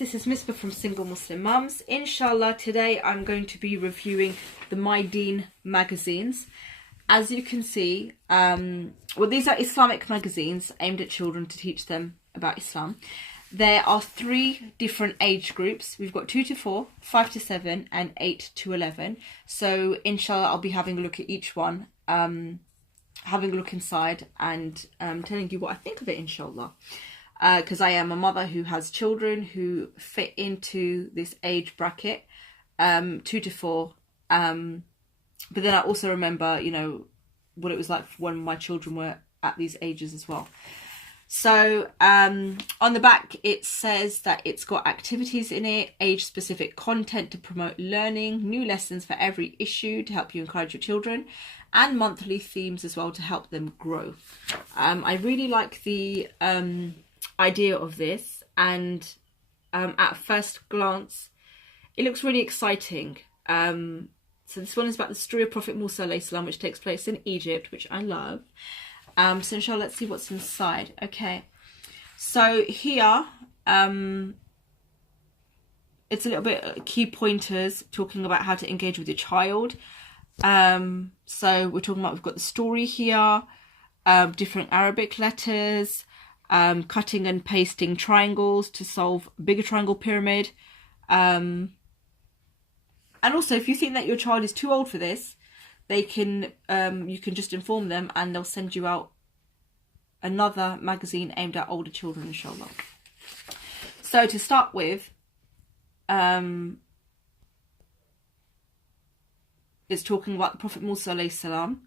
this is Misbah from Single Muslim Mums. Inshallah, today I'm going to be reviewing the My Deen magazines. As you can see, these are Islamic magazines aimed at children to teach them about Islam. There are 3 different age groups. We've got 2 to 4, 5 to 7 and 8 to 11. So inshallah, I'll be having a look at each one, having a look inside and telling you what I think of it, inshallah. Because I am a mother who has children who fit into this age bracket, 2 to 4. But then I also remember, you know, what it was like when my children were at these ages as well. So on the back, it says that it's got activities in it, age-specific content to promote learning, new lessons for every issue to help you encourage your children, and monthly themes as well to help them grow. I really like the idea of this, and at first glance, it looks really exciting. So this one is about the story of Prophet Musa alayhi salam, which takes place in Egypt, which I love. So inshallah, let's see what's inside. Okay, so here it's a little bit key pointers talking about how to engage with your child. So we're talking about, we've got the story here, different Arabic letters, cutting and pasting triangles to solve a bigger triangle pyramid. And also, if you think that your child is too old for this, they can you can just inform them and they'll send you out another magazine aimed at older children, inshallah. So to start with, it's talking about the Prophet Musa alayhi salam.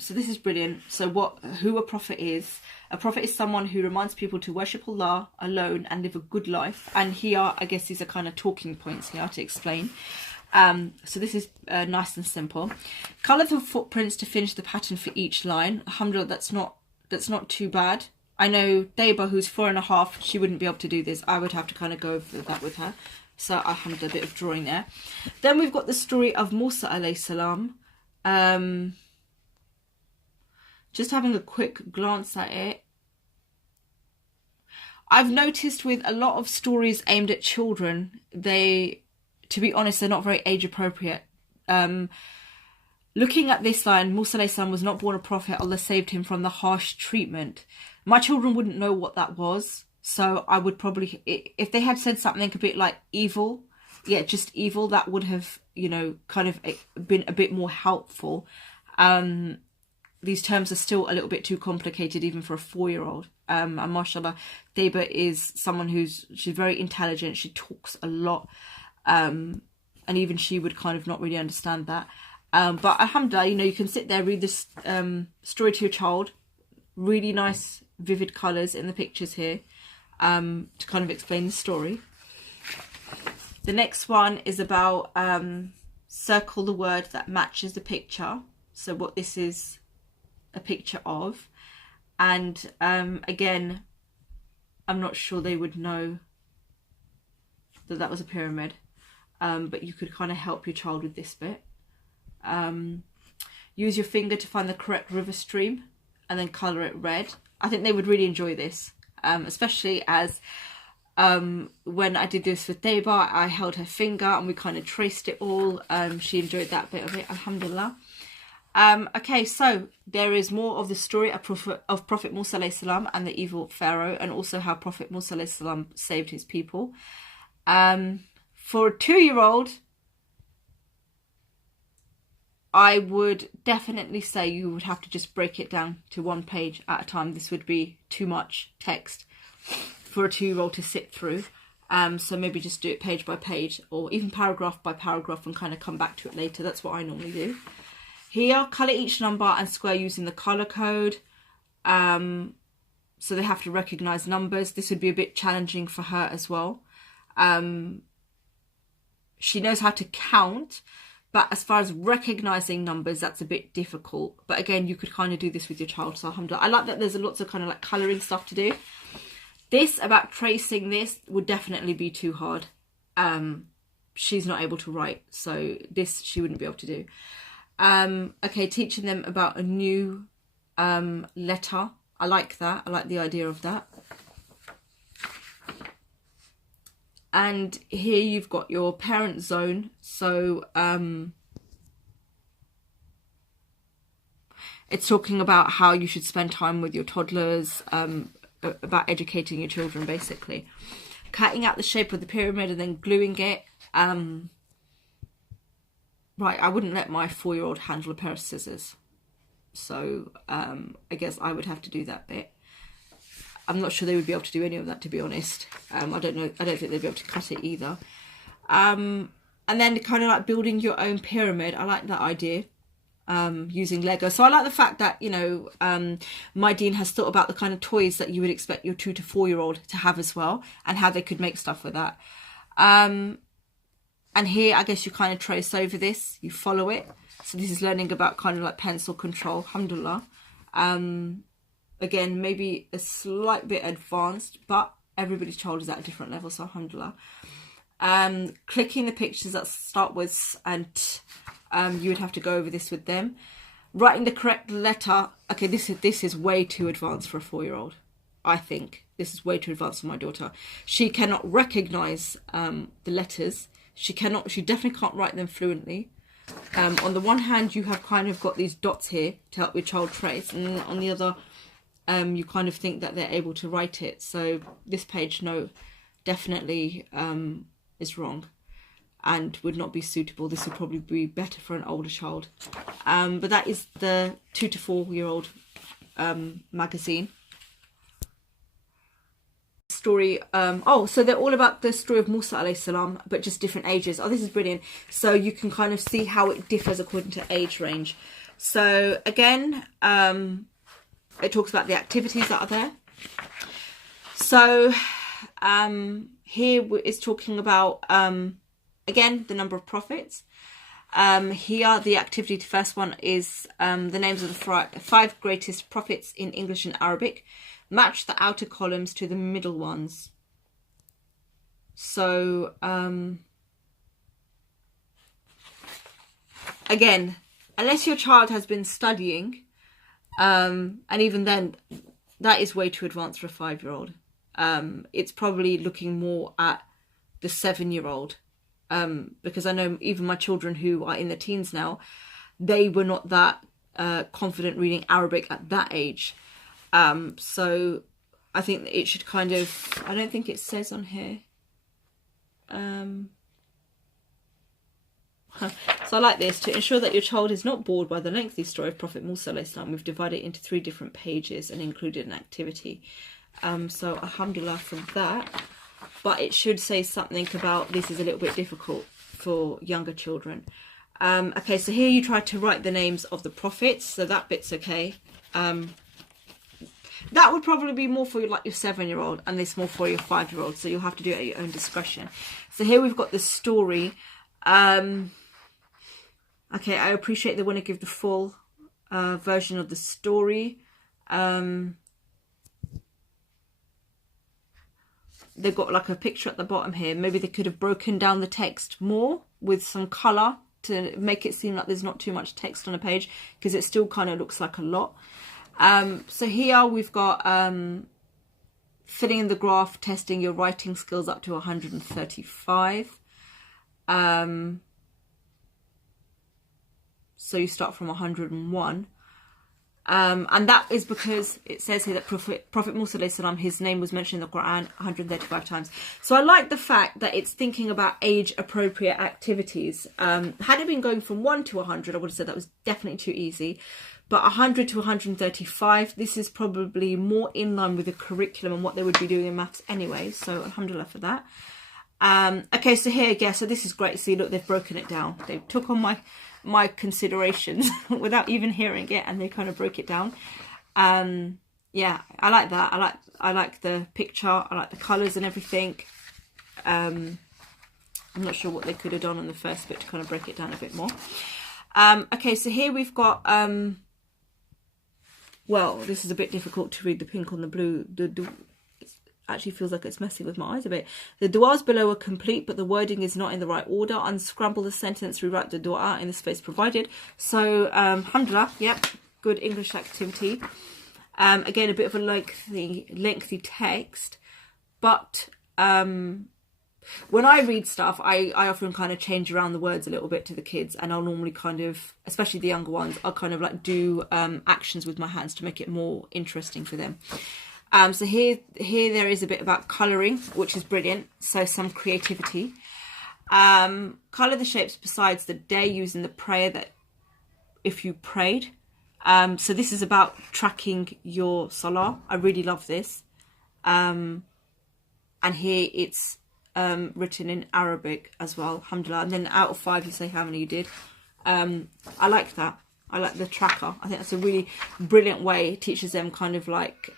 So this is brilliant. So who a prophet is. A prophet is someone who reminds people to worship Allah alone and live a good life. And here, I guess these are kind of talking points here to explain. So this is nice and simple. Colourful footprints to finish the pattern for each line. Alhamdulillah, that's not too bad. I know Deba, who's 4.5, she wouldn't be able to do this. I would have to kind of go over that with her. So alhamdulillah, a bit of drawing there. Then we've got the story of Musa alayhi salam. Just having a quick glance at it. I've noticed with a lot of stories aimed at children, to be honest, they're not very age appropriate. Looking at this line, Musa alayhi salam was not born a prophet. Allah saved him from the harsh treatment. My children wouldn't know what that was. So I would probably, if they had said something a bit like evil, yeah, just evil, that would have, you know, kind of been a bit more helpful. These terms are still a little bit too complicated even for a 4-year-old. And mashallah, Deba is someone she's very intelligent. She talks a lot. And even she would kind of not really understand that. But alhamdulillah, you know, you can sit there, read this story to your child. Really nice, vivid colours in the pictures here to kind of explain the story. The next one is about circle the word that matches the picture. So what this is a picture of. And again, I'm not sure they would know that that was a pyramid. But you could kind of help your child with this bit. Use your finger to find the correct river stream and then colour it red. I think they would really enjoy this, especially as when I did this with Deba, I held her finger and we kind of traced it all. She enjoyed that bit of it, alhamdulillah. Okay, so there is more of the story of Prophet Musa alayhi salam and the evil Pharaoh, and also how Prophet Musa alayhi salam saved his people. For a 2-year-old, I would definitely say you would have to just break it down to 1 page at a time. This would be too much text for a 2-year-old to sit through. So maybe just do it page by page or even paragraph by paragraph and kind of come back to it later. That's what I normally do. Here, colour each number and square using the colour code. So they have to recognise numbers. This would be a bit challenging for her as well. She knows how to count, but as far as recognising numbers, that's a bit difficult. But again, you could kind of do this with your child. So alhamdulillah, I like that there's lots of kind of like colouring stuff to do. This, about tracing this, would definitely be too hard. She's not able to write, so this she wouldn't be able to do. Okay, teaching them about a new letter. I like that. I like the idea of that. And here you've got your parent zone. So it's talking about how you should spend time with your toddlers, about educating your children, basically. Cutting out the shape of the pyramid and then gluing it. Right, I wouldn't let my 4-year-old handle a pair of scissors. So I guess I would have to do that bit. I'm not sure they would be able to do any of that, to be honest. I don't know. I don't think they'd be able to cut it either. And then kind of like building your own pyramid. I like that idea. Using Lego. So I like the fact that, you know, My Deen has thought about the kind of toys that you would expect your 2 to 4-year-old to have as well, and how they could make stuff with that. And here, I guess you kind of trace over this, you follow it. So this is learning about kind of like pencil control, alhamdulillah. Again, maybe a slight bit advanced, but everybody's child is at a different level, so alhamdulillah. Clicking the pictures that start with, and you would have to go over this with them. Writing the correct letter. Okay, this is way too advanced for a 4-year-old. I think this is way too advanced for my daughter. She cannot recognize the letters. She definitely can't write them fluently. On the one hand, you have kind of got these dots here to help your child trace, and on the other, you kind of think that they're able to write it. So this page, no, definitely is wrong and would not be suitable. This would probably be better for an older child. But that is the 2 to 4-year-old magazine. Story, so they're all about the story of Musa alayhi salam, but just different ages. Oh, this is brilliant. So you can kind of see how it differs according to age range. So again, it talks about the activities that are there. So here is talking about again the number of prophets. Here the activity, the first one is the names of the 5 greatest prophets in English and Arabic. Match the outer columns to the middle ones. So again, unless your child has been studying, and even then that is way too advanced for a 5-year-old. It's probably looking more at the 7-year-old, because I know even my children who are in their teens now, they were not that confident reading Arabic at that age. So I think it should kind of, I don't think it says on here. So I like this. To ensure that your child is not bored by the lengthy story of Prophet Musa alayhi salam, we've divided it into 3 different pages and included an activity. So alhamdulillah for that. But it should say something about this is a little bit difficult for younger children. Okay, so here you try to write the names of the prophets, so that bit's okay. That would probably be more for like your 7-year-old, and this more for your 5-year-old, so you'll have to do it at your own discretion. So here we've got the story. Okay, I appreciate they want to give the full version of the story. They've got like a picture at the bottom here. Maybe they could have broken down the text more with some colour to make it seem like there's not too much text on a page, because it still kind of looks like a lot. So here we've got filling in the graph, testing your writing skills up to 135. So you start from 101. And that is because it says here that Prophet Musa alayhi salam, his name was mentioned in the Quran 135 times. So I like the fact that it's thinking about age appropriate activities. Had it been going from 1 to 100, I would have said that was definitely too easy. But 100 to 135, this is probably more in line with the curriculum and what they would be doing in maths anyway. So alhamdulillah for that. Okay, so here again, so this is great. See, look, they've broken it down. They took on my considerations without even hearing it, and they kind of broke it down. Yeah, I like that. I like the picture. I like the colours and everything. I'm not sure what they could have done on the first bit to kind of break it down a bit more. Okay, so here we've got well, this is a bit difficult to read, the pink on the blue. It actually feels like it's messing with my eyes a bit. The du'as below are complete, but the wording is not in the right order. Unscramble the sentence, rewrite the du'a in the space provided. So, alhamdulillah, yep, good English activity. Again, a bit of a lengthy text, but when I read stuff, I often kind of change around the words a little bit to the kids, and I'll normally kind of, especially the younger ones, I'll kind of like do actions with my hands to make it more interesting for them. So here there is a bit about colouring, which is brilliant. So some creativity. Colour the shapes besides the day using the prayer that if you prayed. So this is about tracking your salah. I really love this. And here it's written in Arabic as well, alhamdulillah. And then out of 5 you say how many you did. I like that. I like the tracker. I think that's a really brilliant way. It teaches them kind of like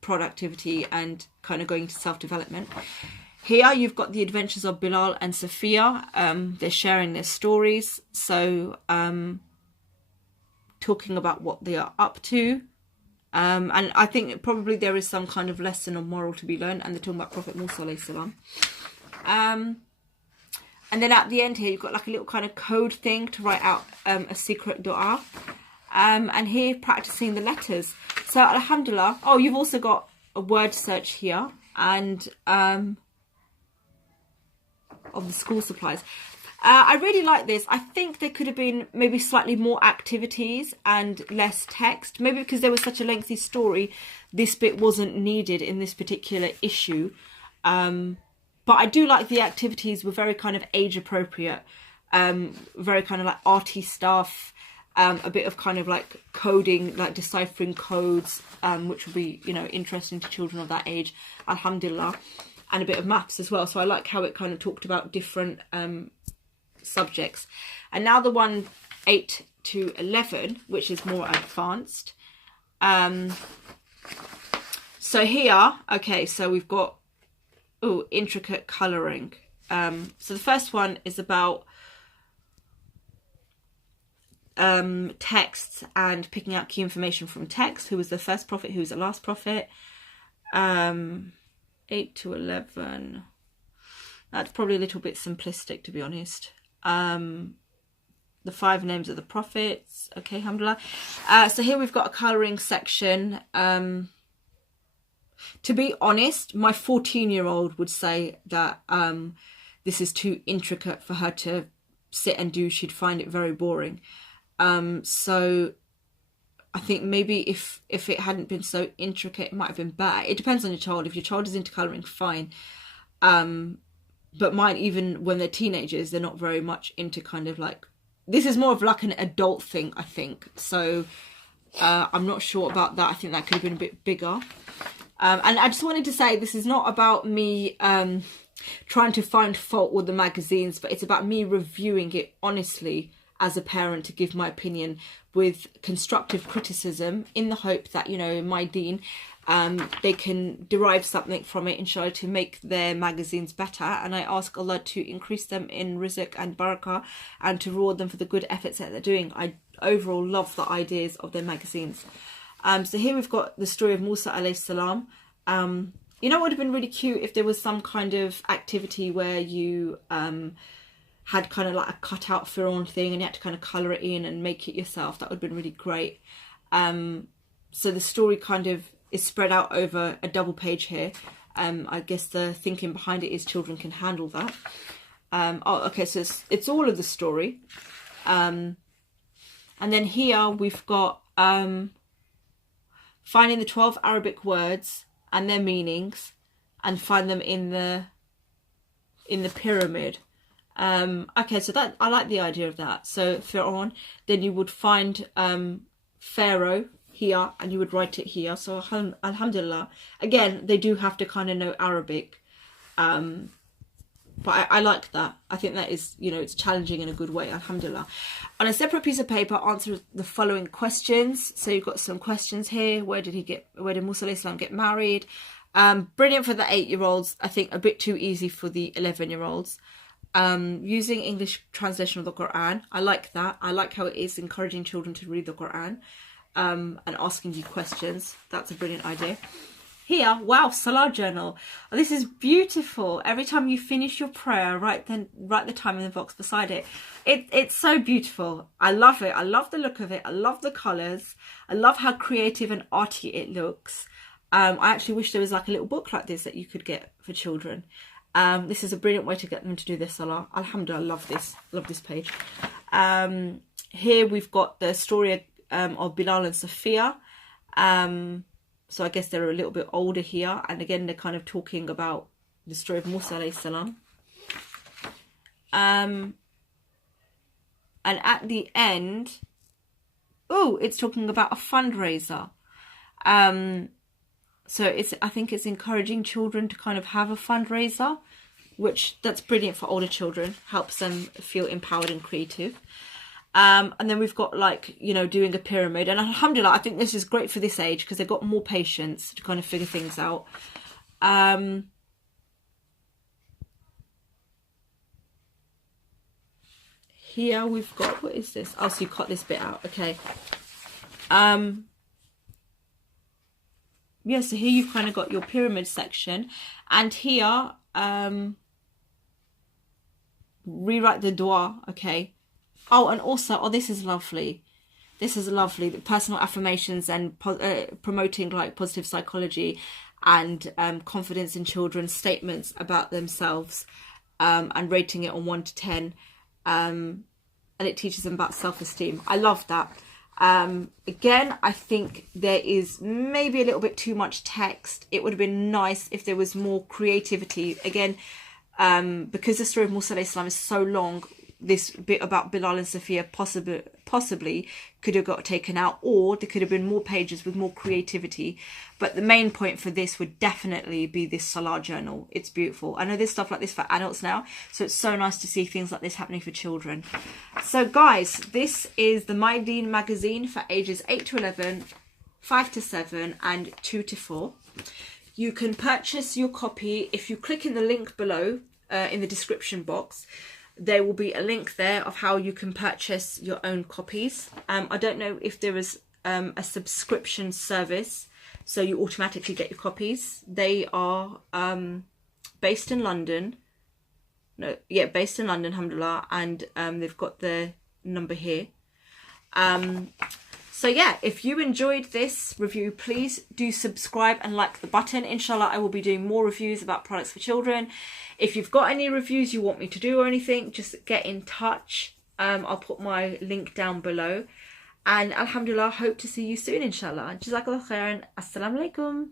productivity and kind of going to self-development. Here you've got the adventures of Bilal and Sophia. They're sharing their stories. So talking about what they are up to. And I think probably there is some kind of lesson or moral to be learned. And they're talking about Prophet Musa alayhi salam. And then at the end here, you've got like a little kind of code thing to write out a secret dua. And here practicing the letters. So alhamdulillah. Oh, you've also got a word search here. And of the school supplies. I really like this. I think there could have been maybe slightly more activities and less text. Maybe because there was such a lengthy story, this bit wasn't needed in this particular issue. But I do like the activities were very kind of age appropriate. Very kind of like arty stuff. A bit of kind of like coding, like deciphering codes, which will be, you know, interesting to children of that age. Alhamdulillah. And a bit of maths as well. So I like how it kind of talked about different subjects. And now the one 8 to 11, which is more advanced. So here, okay, so we've got intricate colouring. So the first one is about texts and picking out key information from text. Who was the first prophet? Who was the last prophet? 8 to 11. That's probably a little bit simplistic, to be honest. The 5 names of the prophets. Okay, alhamdulillah. So here we've got a colouring section. To be honest, my 14-year-old would say that this is too intricate for her to sit and do. She'd find it very boring. So I think maybe if it hadn't been so intricate, it might have been better. It depends on your child. If your child is into colouring, fine. But mine, even when they're teenagers, they're not very much into kind of like... This is more of like an adult thing, I think. So I'm not sure about that. I think that could have been a bit bigger. And I just wanted to say, this is not about me trying to find fault with the magazines, but it's about me reviewing it honestly as a parent to give my opinion with constructive criticism in the hope that, you know, My Deen, they can derive something from it, inshallah, to make their magazines better. And I ask Allah to increase them in rizq and barakah and to reward them for the good efforts that they're doing. I overall love the ideas of their magazines. So here we've got the story of Musa alayhi salam. You know, it would have been really cute if there was some kind of activity where you had kind of like a cutout Firaun thing and you had to kind of colour it in and make it yourself. That would have been really great. So the story kind of is spread out over a double page here. I guess the thinking behind it is children can handle that. Okay, so it's all of the story. And then here we've got finding the 12 Arabic words and their meanings and find them in the pyramid. Okay, so that I like the idea of that. So Firaun, then you would find Pharaoh here and you would write it here. So alhamdulillah, again, they do have to kind of know Arabic, but I like that. I think that is, you know, it's challenging in a good way, alhamdulillah. On a separate piece of paper, answer the following questions. So you've got some questions here. Where did Musa alayhi salam get married? Brilliant for the 8-year-olds. I think a bit too easy for the 11-year-olds. Using English translation of the Quran. I like that. I like how it is encouraging children to read the Quran and asking you questions. That's a brilliant idea. Here, wow, Salah journal. Oh, this is beautiful. Every time you finish your prayer, write the time in the box beside it. It's so beautiful. I love it. I love the look of it. I love the colours. I love how creative and arty it looks. I actually wish there was like a little book like this that you could get for children. This is a brilliant way to get them to do their salah. Alhamdulillah, love this page. Here we've got the story of Bilal and Sophia. So I guess they're a little bit older here, and again they're kind of talking about the story of Musa alayhi salam. And at the end, it's talking about a fundraiser. So I think it's encouraging children to kind of have a fundraiser, which that's brilliant for older children, helps them feel empowered and creative. And then we've got, like, you know, doing a pyramid, and alhamdulillah, I think this is great for this age because they've got more patience to kind of figure things out. Here we've got, what is this? Oh, so you cut this bit out, okay. Yeah, so here you've kind of got your pyramid section, and here rewrite the dua, okay. Oh, and also, this is lovely. This is lovely. The personal affirmations and promoting, like, positive psychology and confidence in children's statements about themselves, and rating it on 1 to 10. And it teaches them about self-esteem. I love that. Again, I think there is maybe a little bit too much text. It would have been nice if there was more creativity. Again, because the story of Musa alayhi salam is so long, this bit about Bilal and Sophia possibly could have got taken out, or there could have been more pages with more creativity. But the main point for this would definitely be this Salah journal. It's beautiful. I know there's stuff like this for adults now, so it's so nice to see things like this happening for children. So guys, this is the My Deen magazine for ages 8 to 11, 5 to 7 and 2 to 4. You can purchase your copy if you click in the link below in the description box. There will be a link there of how you can purchase your own copies. I don't know if there is a subscription service, so you automatically get your copies. They are based in London. Based in London, alhamdulillah, and they've got the number here. So yeah, if you enjoyed this review, please do subscribe and like the button. Inshallah, I will be doing more reviews about products for children. If you've got any reviews you want me to do or anything, just get in touch. I'll put my link down below. And alhamdulillah, hope to see you soon, inshallah. Jazakallah khairan. Assalamu alaikum.